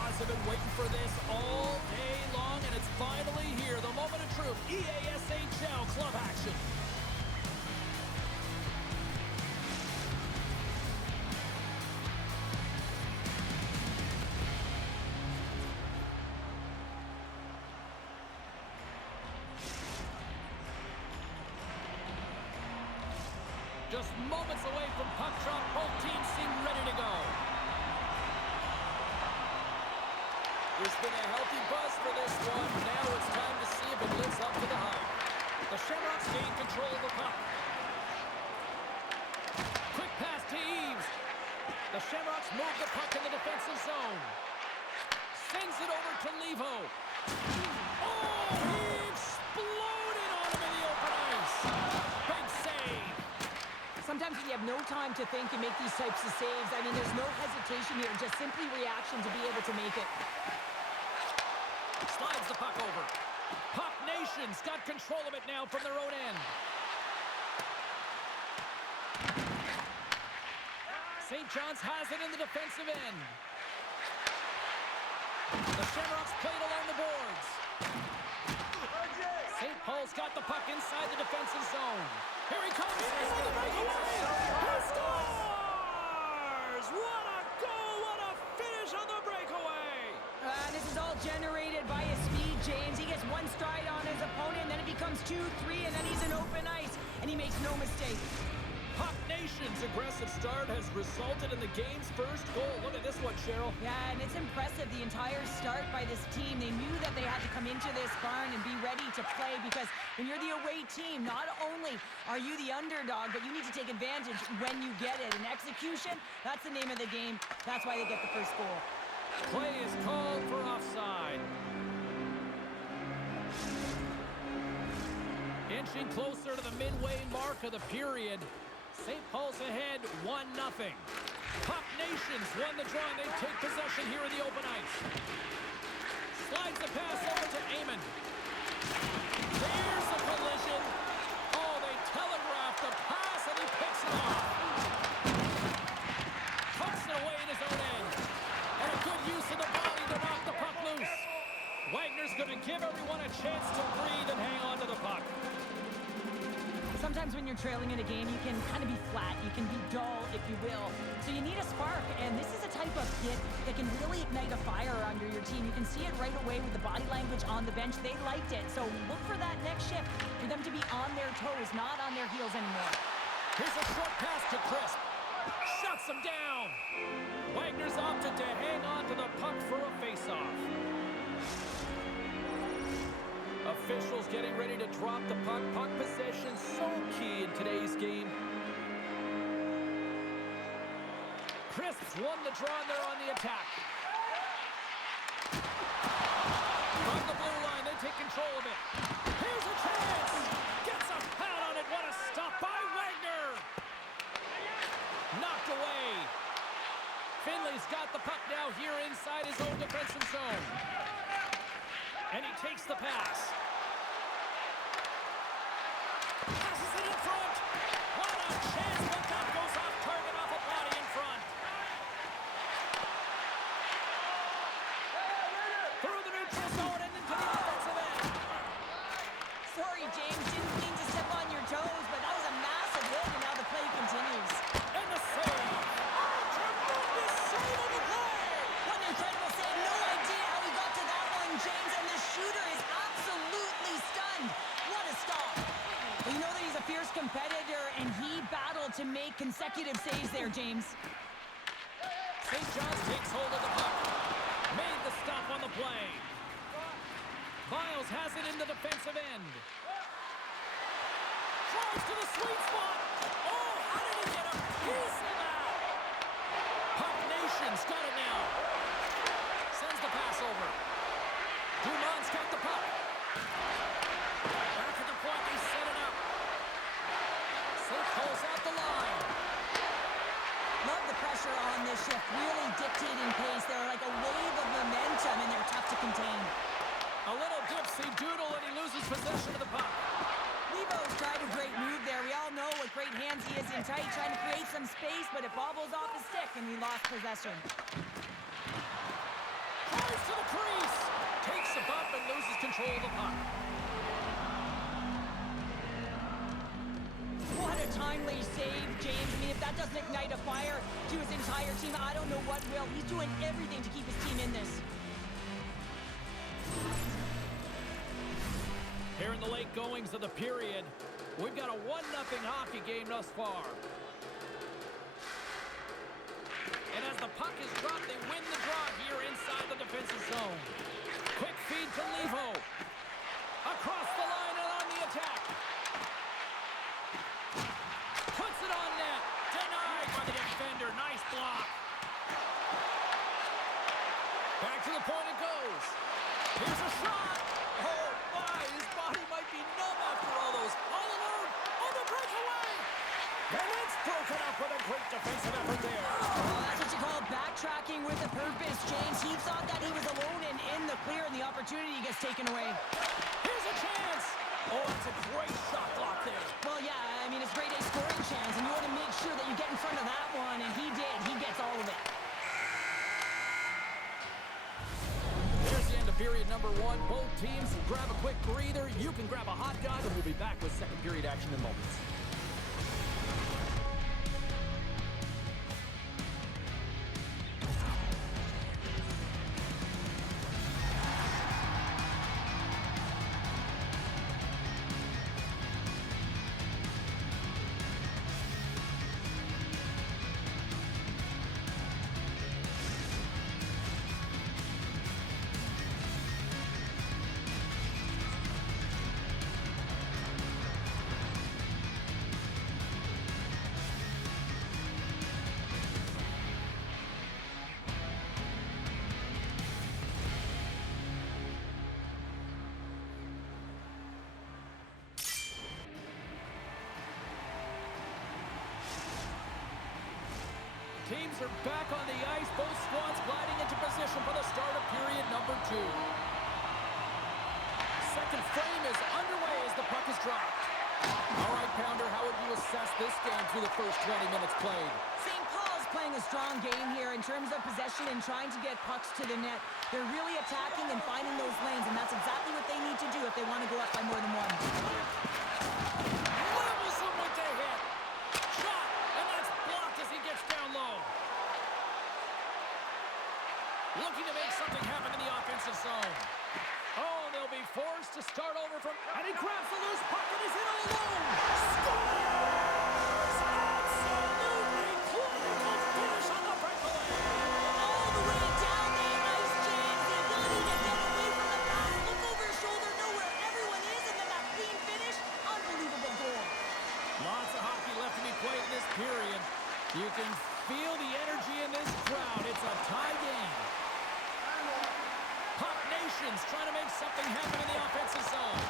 squads have been waiting for this all day long, and it's finally here. The moment of truth, EASHL club action. Just moments away from puck drop, both teams seem ready to go. There's been a healthy buzz for this one. Now it's time to see if it lives up to the hype. The Shamrocks gain control of the puck. Quick pass to Eaves. The Shamrocks move the puck in the defensive zone. Sends it over to Levo. Oh, he exploded on him in the open ice. Big save. Sometimes when you have no time to think and make these types of saves, I mean, there's no hesitation here, just simply reaction to be able to make it. Slides the puck over. Puck Nation's got control of it now from their own end. St. John's has it in the defensive end. The Shamrocks played along the boards. St. Paul's got the puck inside the defensive zone. Here he comes. He's on the breakaway. He scores! What a goal! What a finish on the breakaway! This is all generated by his speed, James. He gets one stride on his opponent, and then it becomes 2, 3, and then he's in open ice, and he makes no mistake. Puck Nation's aggressive start has resulted in the game's first goal. Look at this one, Cheryl. Yeah, and it's impressive, the entire start by this team. They knew that they had to come into this barn and be ready to play, because when you're the away team, not only are you the underdog, but you need to take advantage when you get it. And execution, that's the name of the game. That's why they get the first goal. Play is called for offside. Inching closer to the midway mark of the period. St. Paul's ahead, 1-0. Puck Nations won the draw, and they take possession here in the open ice. Slides the pass over to Amon. There's the collision. Oh, they telegraphed the pass, and he picks it off. Pucks it away in his own end. And a good use of the body to knock the puck loose. Wagner's going to give everyone a chance to breathe and hang on to the puck. Sometimes when you're trailing in a game, you can kind of be flat. You can be dull, if you will. So you need a spark, and this is a type of hit that can really ignite a fire under your team. You can see it right away with the body language on the bench. They liked it, so look for that next shift, for them to be on their toes, not on their heels anymore. Here's a short pass to Crisp. Shuts him down. Wagner's opted to hang on to the puck for a face-off. Officials getting ready to drop the puck. Puck possession so key in today's game. Crisps won the draw, and they're on the attack. From the blue line, they take control of it. Here's a chance. Gets a pad on it. What a stop by Wagner. Knocked away. Finley's got the puck now here inside his own defensive zone. And he takes the pass. Passes it in front. What a chance, but that goes off target off a body in front. Through the neutral zone and into the offensive end. Sorry, James, didn't mean to step on your toes, but that was a massive hit, and now the play continues. And the save. Oh, tremendous save on the play. What an incredible save. No idea how he got to that one, James, and the shooter is absolutely stunned. What a stop. Well, you know that he's a fierce competitor, and he battled to make consecutive saves there, James. St. John's takes hold of the puck. Made the stop on the play. Miles has it in the defensive end. Drives to the sweet spot. Oh, how did he get a piece of that? Puck Nation's got it now. Sends the pass over. Dumont's got the puck. Back at the point, they set it up. St. Paul's out the line. Love the pressure on this shift, really dictating pace. They're like a wave of momentum, and they're tough to contain. A little dipsy-doodle, and he loses possession of the puck. Levo's tried a great move there. We all know what great hands he is in tight, trying to create some space, but it bobbles off the stick, and we lost possession. control of the puck. What a timely save, James. I mean, if that doesn't ignite a fire to his entire team, I don't know what will. He's doing everything to keep his team in this. Here in the late goings of the period, we've got a 1-0 hockey game thus far. And as the puck is dropped, they win the draw here inside the defensive zone. Quick feed to Levo. Across the line and on the attack. Puts it on net. Denied by the defender. Nice block. Back to the point it goes. Here's a shot. Oh, my. His body might be numb after all those. All alone on the breakaway. And it's broken up with a great defensive effort there. Oh, that's what you call backtracking with a purpose, James. He thought that he was alone and in the clear, and the opportunity gets taken away. Here's a chance. Oh, that's a great shot block there. Well, yeah, I mean, it's grade A scoring chance, and you want to make sure that you get in front of that one, and he did. He gets all of it. There's the end of period number 1. Both teams grab a quick breather. You can grab a hot dog, and we'll be back with second period action in moments. Teams are back on the ice. Both squads gliding into position for the start of period number 2. Second frame is underway as the puck is dropped. All right, Pounder, how would you assess this game through the first 20 minutes played? St. Paul's playing a strong game here in terms of possession and trying to get pucks to the net. They're really attacking and finding those lanes, and that's exactly what they need to do if they want to go up by more than one. Levels him with the hit. Shot, and that's blocked as he gets down low. Looking to make something happen in the offensive zone. Oh, they'll be forced to start over from... And he grabs the loose puck and he's in all alone. Scores! Absolutely clinical finish on the breakaway. All the way down the ice, James. The ability to get away from the pass, look over his shoulder, know where everyone is, and then that clean finish. Unbelievable goal. Lots of hockey left to be played in this period. You can feel the energy in this crowd. It's a tie game. Puck Nation's trying to make something happen in the offensive zone.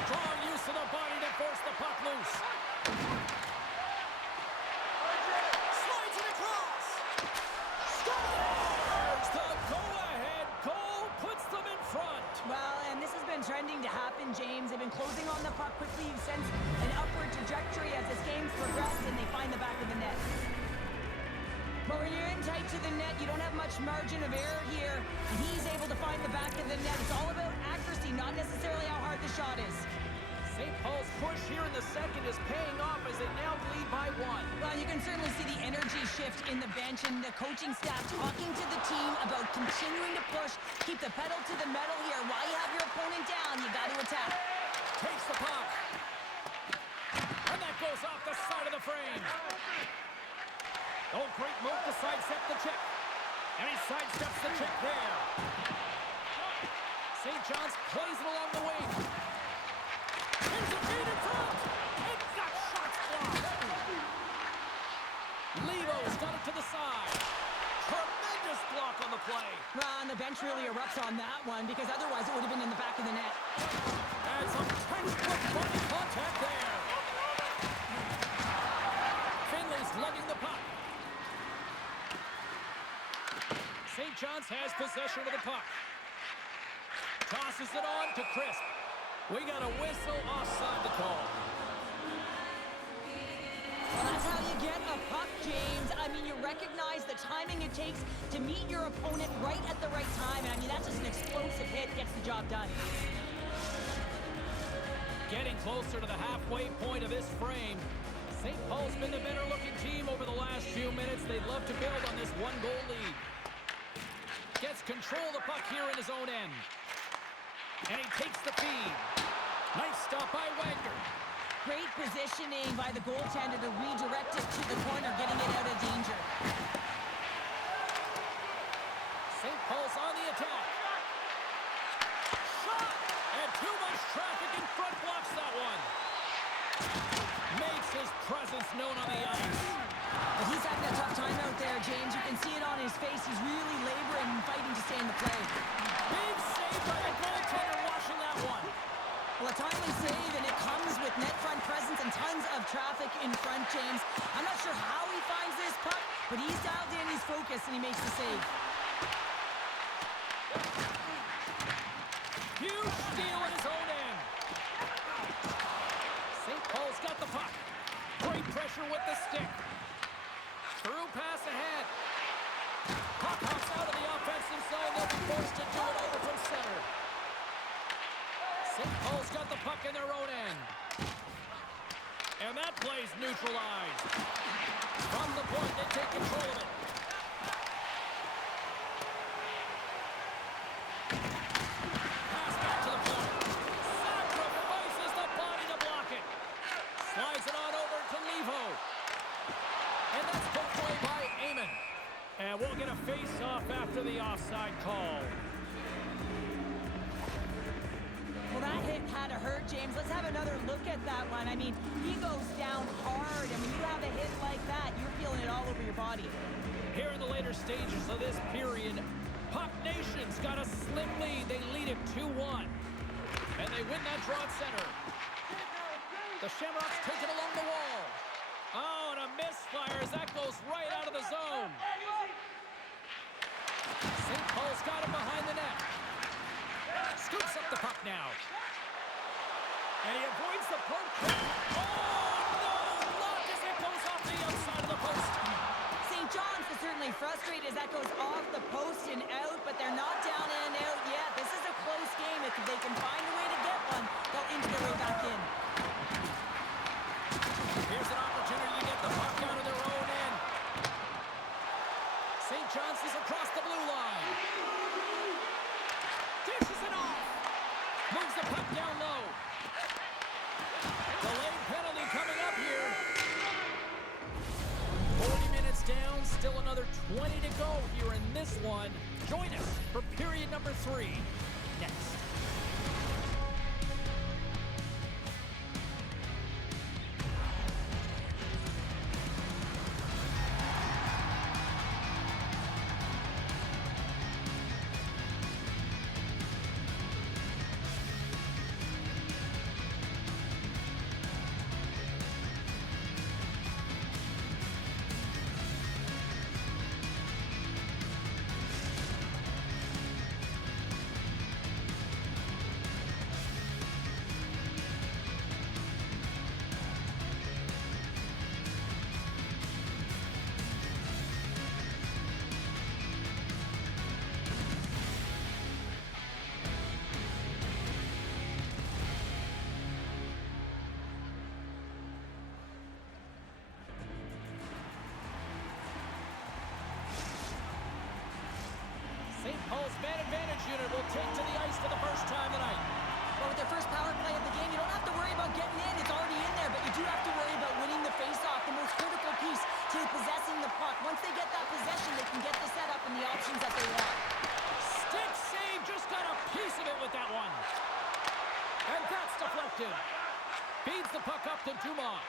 Strong use of the body to force the puck loose. Slides it across. Scores! The go-ahead goal puts them in front. Well, and this has been trending to happen, James. They've been closing on the puck quickly. You've sensed an upward trajectory as this game's progressed, and they find the back of the net. But when you're in tight to the net, you don't have much margin of error here. And he's able to find the back of the net. It's all about accuracy, not necessarily how hard the shot is. St. Paul's push here in the second is paying off as they now lead by 1. Well, you can certainly see the energy shift in the bench and the coaching staff talking to the team about continuing to push, keep the pedal to the metal here. While you have your opponent down, you got to attack. Takes the puck. And that goes off the side of the frame. Oh, great move to sidestep the check. And he sidesteps the check there. St. John's plays it along the wing. Here's a feed in front. And that shot's blocked. Levo's got it to the side. Tremendous block on the play. Well, and the bench really erupts on that one because otherwise it would have been in the back of the net. And some textbook body contact there. Finley's lugging the puck. St. John's has possession of the puck. Tosses it on to Crisp. We got a whistle offside to call. Well, that's how you get a puck, James. I mean, you recognize the timing it takes to meet your opponent right at the right time. And I mean, that's just an explosive hit, gets the job done. Getting closer to the halfway point of this frame. St. Paul's been the better-looking team over the last few minutes. They'd love to build on this one-goal lead. Gets control of the puck here in his own end. And he takes the feed. Nice stop by Wagner. Great positioning by the goaltender to redirect it to the corner, getting it out of danger. St. Paul's on the attack. Shot! And too much traffic in front blocks that one. Makes his presence known on the ice. But he's having a tough time out there, James. You can see it on his face. He's really laboring and fighting to stay in the play. Big save by the goaltender washing that one. Well, a timely save, and it comes with net front presence and tons of traffic in front, James. I'm not sure how he finds this puck, but he's dialed in, he's focused, and he makes the save. Huge steal in his own end. St. Paul's got the puck. Great pressure with the stick. Through pass ahead. Puck hops out of the offensive zone. They'll be forced to do it over from center. St. Paul's got the puck in their own end. And that play's neutralized. From the point, they take control of it. Pass back to the point. Sacrifices the body to block it. Slides it on over to Levo. And that's poked away by Amon. And we'll get a face-off after the offside call. Well, that hit had to hurt, James. Let's have another look at that one. I mean, he goes down hard, and when you have a hit like that, you're feeling it all over your body. Here in the later stages of this period, Puck Nation's got a slim lead. They lead it 2-1. And they win that draw at center. The Shamrocks take it along the wall. Oh, and a misfire as that goes right out of the zone. St. Paul's got him behind the net. Scoops up the puck now. And he avoids the poke check. Oh, no! Look as it goes off the outside of the post. St. John's is certainly frustrated as that goes off the post and out, but they're not down and out yet. This is a close game. If they can find a way to get one, they'll inch their way back in. Here's an opportunity to get the puck out of their own end. St. John's is across the blue line. Dishes it off. Moves the puck down low. Delayed penalty coming up here. 40 minutes down, still another 20 to go here in this one. Join us for period number 3 next. St. Paul's man advantage unit will take to the ice for the first time tonight. Well, with their first power play of the game, you don't have to worry about getting in. It's already in there, but you do have to worry about winning the faceoff, the most critical piece to possessing the puck. Once they get that possession, they can get the setup and the options that they want. Stick save, just got a piece of it with that one. And that's deflected. Feeds the puck up to Dumont.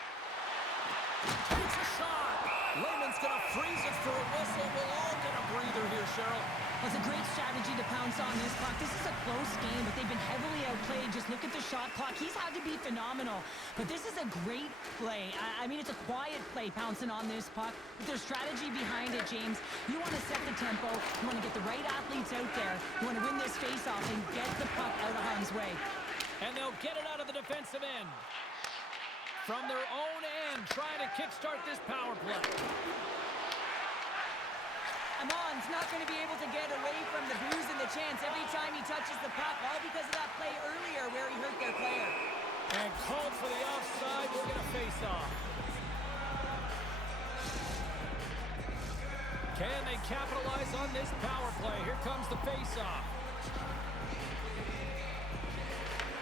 Takes a shot. Lehman's going to freeze it for a whistle. We'll all get a breather here, Cheryl. Well, it's a great strategy to pounce on this puck. This is a close game, but they've been heavily outplayed. Just look at the shot clock. He's had to be phenomenal. But this is a great play. I mean, it's a quiet play pouncing on this puck. With their strategy behind it, James, you want to set the tempo. You want to get the right athletes out there. You want to win this face-off and get the puck out of harm's way. And they'll get it out of the defensive end. From their own end, trying to kickstart this power play. Amon's not going to be able to get away from the bruise and the chance every time he touches the puck, all because of that play earlier where he hurt their player. And called for the offside. We're going to face off. Can they capitalize on this power play? Here comes the face-off.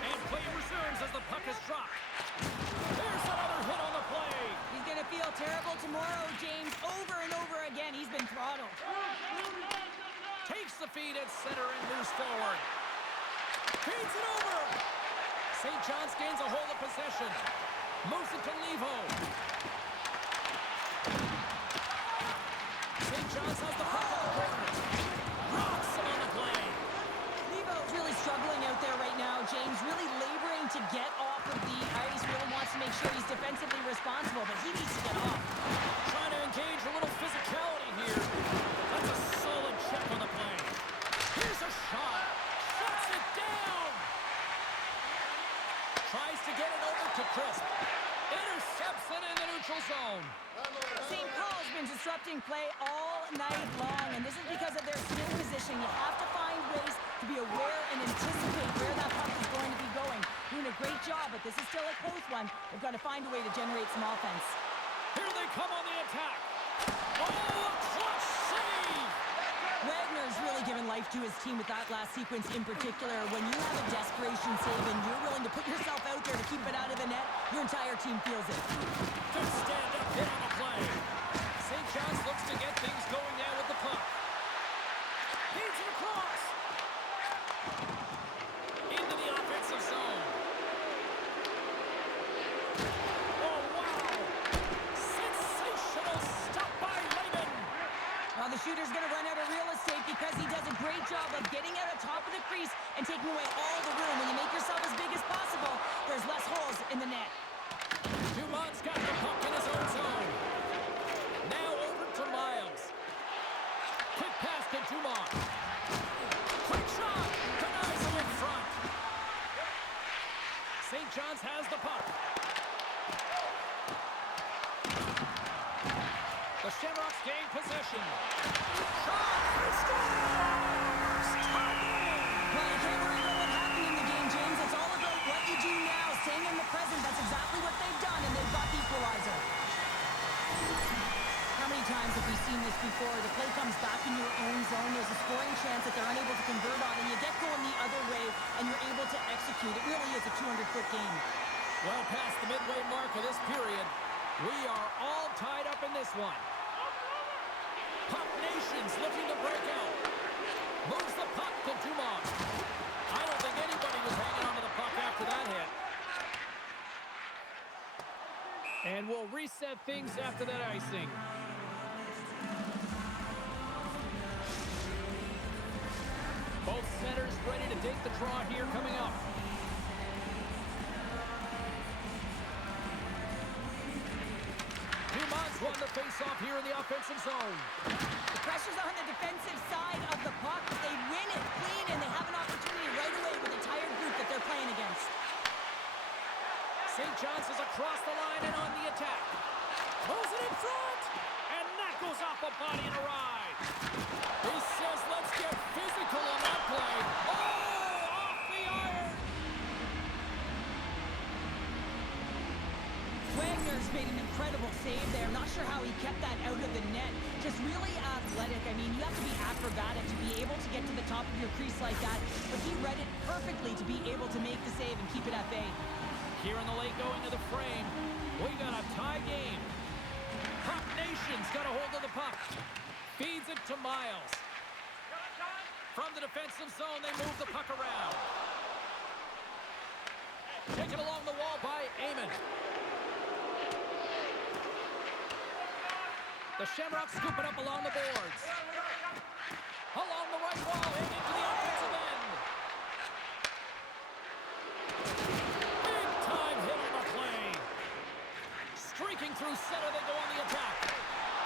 And play resumes as the puck is dropped. There's another hit on the play. He's going to feel terrible tomorrow, James. Over and over again, he's been throttled. Takes the feed at center and moves forward. Feeds it over. St. John's gains a hold of possession. Moves it to Levo. St. John's has the puck on the corner. Rocks him on the play. Levo's really struggling out there right now, James. Really laboring to get off of the ice. Really wants to make sure he's defensively responsible, but he needs to get off. Trying to engage a little physicality here. That's a solid check on the play. Here's a shot. Shuts it down. Tries to get it over to Crisp. Intercepts it in the neutral zone. St. Paul's been disrupting play all night long, and this is because of their skill position. You have to find ways to be aware and anticipate where that puck is going to be going. Doing a great job, but this is still a close one. They've got to find a way to generate some offense. Here they come on the attack. Oh, a clutch save! Wagner's really given life to his team with that last sequence in particular. When you have a desperation save and you're willing to put yourself out there to keep it out of the net, your entire team feels it. Good stand-up hit on the play. St. John's looks to get things going now with the puck. Feeds it across. Into the offensive zone. Oh, wow. Sensational stop by Raymond. Well, the shooter's going to run out of real estate because he does a great job of getting out of top of the crease and taking away all the room. When you make yourself as big as possible, there's less holes in the net. Dumont's got the puck in his own zone. Now over to Miles. Quick pass to Dumont. Quick shot. Denies him in front. St. John's has the puck. The Shamrocks gain possession. Shot! He scores! Well, you can't worry about what happened in the game, James. It's all about what you do now, staying in the present. That's exactly what they've done, and they've got the equalizer. How many times have we seen this before? The play comes back in your own zone. There's a scoring chance that they're unable to convert on, and you get going the other way, and you're able to execute. It really is a 200-foot game. Well past the midway mark of this period, we are all tied up in this one. Puck Nations looking to break out. Moves the puck to Dumont. I don't think anybody was hanging onto the puck after that hit. And we'll reset things after that icing. Both centers ready to take the draw here coming up. Dumont's won the face-off here in the offensive zone. The pressure's on the defensive side of the puck, but they win it clean, and they have an opportunity right away with the tired group that they're playing against. St. John's is across the line and on the attack. Pulls it in front, and that goes off a body and a ride. He says, let's get physical on that play. Oh, off the iron. Wagner's made an incredible save there. I'm not sure how he kept that out of the net. Just really athletic. I mean, you have to be acrobatic to be able to get to the top of your crease like that, but he read it perfectly to be able to make the save and keep it at bay. Here in the late going to the frame, we got a tie game. Puck Nation's got a hold of the puck. Feeds it to Miles. From the defensive zone, they move the puck around. Taken along the wall by Amon. The Shamrocks scoop it up along the boards. Along the right wall and into the offensive end. Big time hit on the play. Streaking through center, they go on the attack.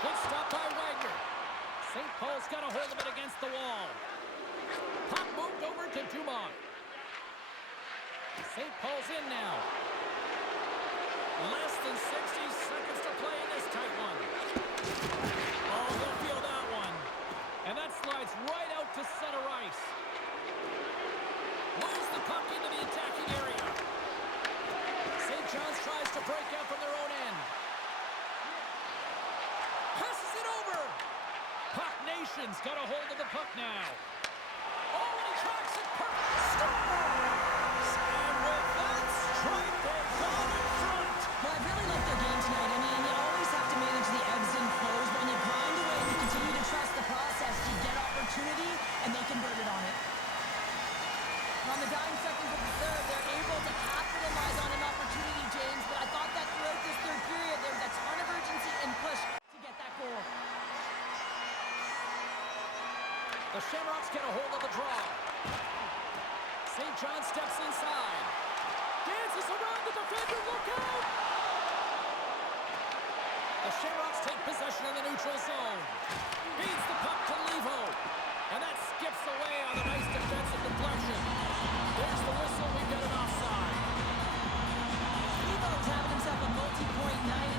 Good stop by Wagner. St. Paul's got a hold of it against the wall. Puck moved over to Dumont. St. Paul's in now. Less than 60 seconds to play in this tight one. Oh, he'll feel that one. And that slides right out to center ice. Moves the puck into the attacking area. St. John's tries to break out from their own end. Passes it over. Puck Nation's got a hold of the puck now. Oh, and he tracks it perfect. Scores! And with that strike, they've gone in front. Well, I really like their game tonight. I mean, you always have to manage the ebbs and flows, but when you grind away and you continue to trust the process, you get opportunity, and they converted on it. On the dying seconds of the third, they're able to capitalize on an opportunity, James, but I thought that throughout this third period, there was a ton of urgency and push to get that goal. The Shamrocks get a hold of the draw. St. John steps inside. Dances around the defender. Look out! The Shamrocks take possession in the neutral zone. Feeds the puck to Levo. And that skips away on a nice defensive deflection. There's the whistle. We've got an offside. Levo's having himself a multi-point night,